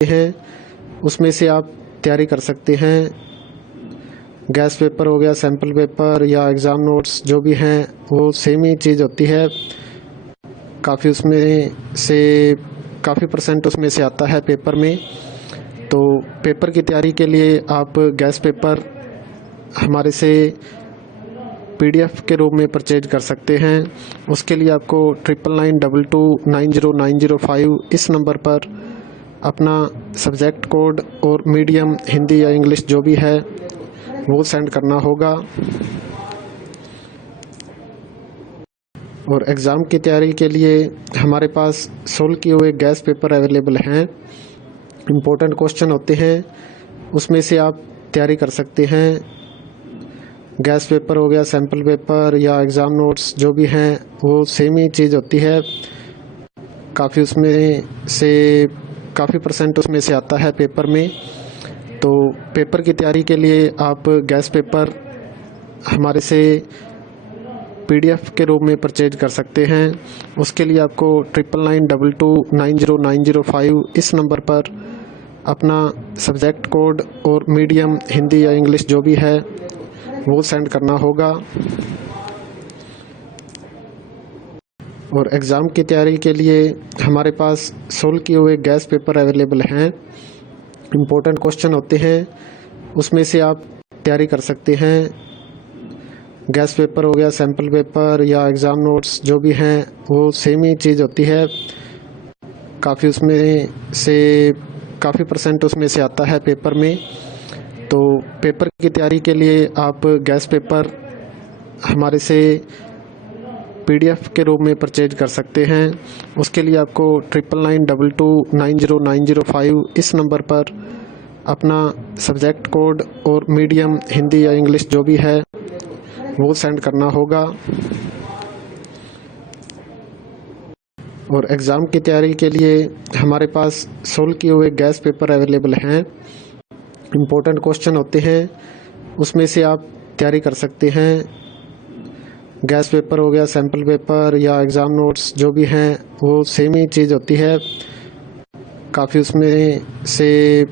हैं उसमें से आप तैयारी कर सकते हैं। गैस पेपर हो गया, सैम्पल पेपर या एग्ज़ाम नोट्स जो भी हैं वो सेम ही चीज़ होती है। काफ़ी उसमें से काफ़ी परसेंट उसमें से आता है पेपर में। तो पेपर की तैयारी के लिए आप गैस पेपर हमारे से PDF के रूप में परचेज कर सकते हैं। उसके लिए आपको 9992290905 इस नंबर पर अपना सब्जेक्ट कोड और मीडियम हिंदी या इंग्लिश जो भी है वो सेंड करना होगा। और एग्ज़ाम की तैयारी के लिए हमारे पास सोल्व किए हुए गैस पेपर अवेलेबल हैं। इम्पोर्टेंट क्वेश्चन होते हैं उसमें से आप तैयारी कर सकते हैं। गैस पेपर हो गया, सैम्पल पेपर या एग्ज़ाम नोट्स जो भी हैं वो सेम ही चीज़ होती है। काफ़ी उसमें से काफ़ी परसेंट उसमें से आता है पेपर में। तो पेपर की तैयारी के लिए आप गैस पेपर हमारे से PDF के रूप में परचेज कर सकते हैं। उसके लिए आपको 9992290905 इस नंबर पर अपना सब्जेक्ट कोड और मीडियम हिंदी या इंग्लिश जो भी है वो सेंड करना होगा। और एग्ज़ाम की तैयारी के लिए हमारे पास सोल्व किए हुए गैस पेपर अवेलेबल हैं। इम्पोर्टेंट क्वेश्चन होते हैं उसमें से आप तैयारी कर सकते हैं। गैस पेपर हो गया, सैम्पल पेपर या एग्ज़ाम नोट्स जो भी हैं वो सेम ही चीज़ होती है। काफ़ी उसमें से काफ़ी परसेंट उसमें से आता है पेपर में। तो पेपर की तैयारी के लिए आप गैस पेपर हमारे से PDF के रूप में परचेज कर सकते हैं। उसके लिए आपको 9992290905 इस नंबर पर अपना सब्जेक्ट कोड और मीडियम हिंदी या इंग्लिश जो भी है वो सेंड करना होगा। और एग्ज़ाम की तैयारी के लिए हमारे पास सोल्व किए हुए गैस पेपर अवेलेबल हैं। इम्पोर्टेंट क्वेश्चन होते हैं उसमें से आप तैयारी कर सकते हैं। गैस पेपर हो गया, सैम्पल पेपर या एग्ज़ाम नोट्स जो भी हैं वो सेम ही चीज़ होती है। काफ़ी उसमें से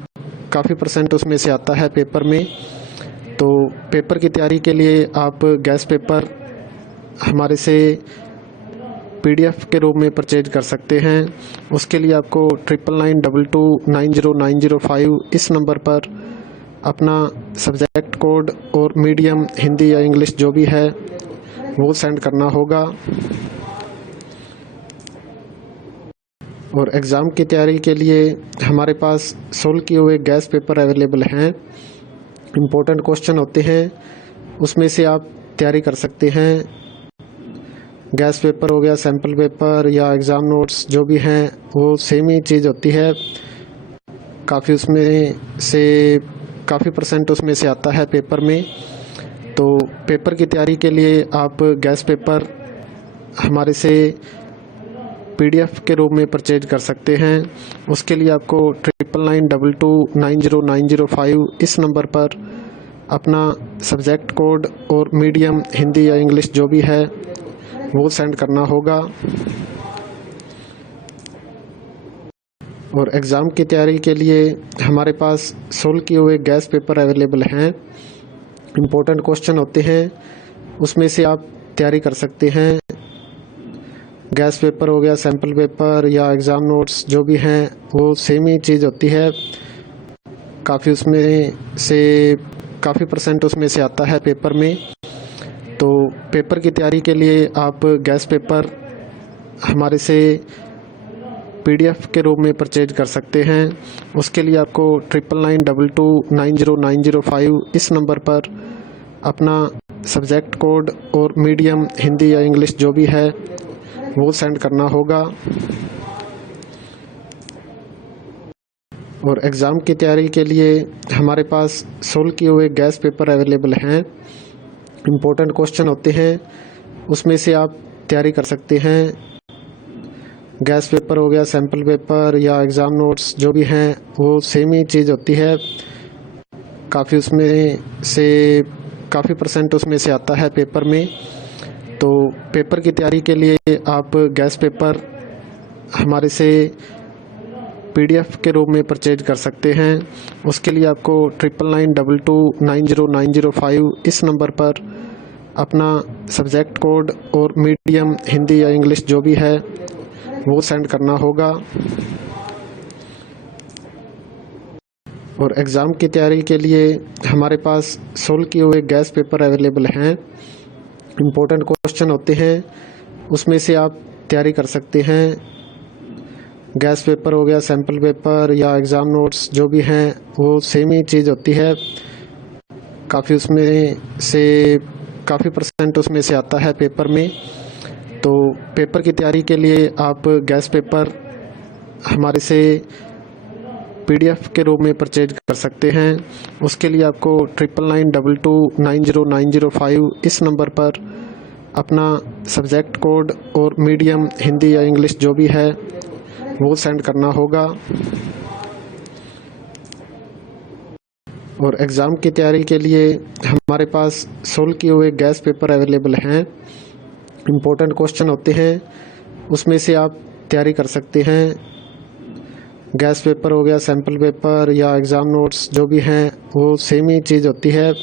काफ़ी परसेंट उसमें से आता है पेपर में। तो पेपर की तैयारी के लिए आप गैस पेपर हमारे से PDF के रूप में परचेज कर सकते हैं। उसके लिए आपको 9992290905 इस नंबर पर अपना सब्जेक्ट कोड और मीडियम हिंदी या इंग्लिश जो भी है वो सेंड करना होगा। और एग्ज़ाम की तैयारी के लिए हमारे पास सोल्व किए हुए गैस पेपर अवेलेबल हैं। इम्पोर्टेंट क्वेश्चन होते हैं उसमें से आप तैयारी कर सकते हैं। गैस पेपर हो गया, सैम्पल पेपर या एग्ज़ाम नोट्स जो भी हैं वो सेम ही चीज़ होती है। काफ़ी उसमें से काफ़ी परसेंट उसमें से आता है पेपर में। तो पेपर की तैयारी के लिए आप गैस पेपर हमारे से PDF के रूप में परचेज कर सकते हैं। उसके लिए आपको 9992290905 इस नंबर पर अपना सब्जेक्ट कोड और मीडियम हिंदी या इंग्लिश जो भी है वो सेंड करना होगा। और एग्ज़ाम की तैयारी के लिए हमारे पास सोल्व किए हुए गैस पेपर अवेलेबल हैं। इम्पोर्टेंट क्वेश्चन होते हैं उसमें से आप तैयारी कर सकते हैं। गैस पेपर हो गया, सैम्पल पेपर या एग्ज़ाम नोट्स जो भी हैं वो सेम ही चीज़ होती है। काफ़ी उसमें से काफ़ी परसेंट उसमें से आता है पेपर में। तो पेपर की तैयारी के लिए आप गैस पेपर हमारे से PDF के रूप में परचेज कर सकते हैं। उसके लिए आपको 9992290905 इस नंबर पर अपना सब्जेक्ट कोड और मीडियम हिंदी या इंग्लिश जो भी है वो सेंड करना होगा। और एग्ज़ाम की तैयारी के लिए हमारे पास सोल्व किए हुए गैस पेपर अवेलेबल हैं। इम्पोर्टेंट क्वेश्चन होते हैं उसमें से आप तैयारी कर सकते हैं। गैस पेपर हो गया, सैम्पल पेपर या एग्ज़ाम नोट्स जो भी हैं वो सेम ही चीज़ होती है। काफ़ी उसमें से काफ़ी परसेंट उसमें से आता है पेपर में। तो पेपर की तैयारी के लिए आप गैस पेपर हमारे से PDF के रूप में परचेज कर सकते हैं। उसके लिए आपको 9992290905 इस नंबर पर अपना सब्जेक्ट कोड और मीडियम हिंदी या इंग्लिश जो भी है वो सेंड करना होगा। और एग्ज़ाम की तैयारी के लिए हमारे पास सोल्व किए हुए गैस पेपर अवेलेबल हैं। इम्पोर्टेंट क्वेश्चन होते हैं, उसमें से आप तैयारी कर सकते हैं। गैस पेपर हो गया, सैम्पल पेपर या एग्ज़ाम नोट्स जो भी हैं वो सेम ही चीज़ होती है। काफ़ी परसेंट उसमें से आता है पेपर में। तो पेपर की तैयारी के लिए आप गैस पेपर हमारे से PDF के रूप में परचेज कर सकते हैं। उसके लिए आपको 9992290905 इस नंबर पर अपना सब्जेक्ट कोड और मीडियम हिंदी या इंग्लिश जो भी है वो सेंड करना होगा। और एग्ज़ाम की तैयारी के लिए हमारे पास सोल्व किए हुए गैस पेपर अवेलेबल हैं। इम्पोर्टेंट क्वेश्चन होते हैं, उसमें से आप तैयारी कर सकते हैं। गैस पेपर हो गया, सैम्पल पेपर या एग्ज़ाम नोट्स जो भी हैं वो सेम ही चीज़ होती है।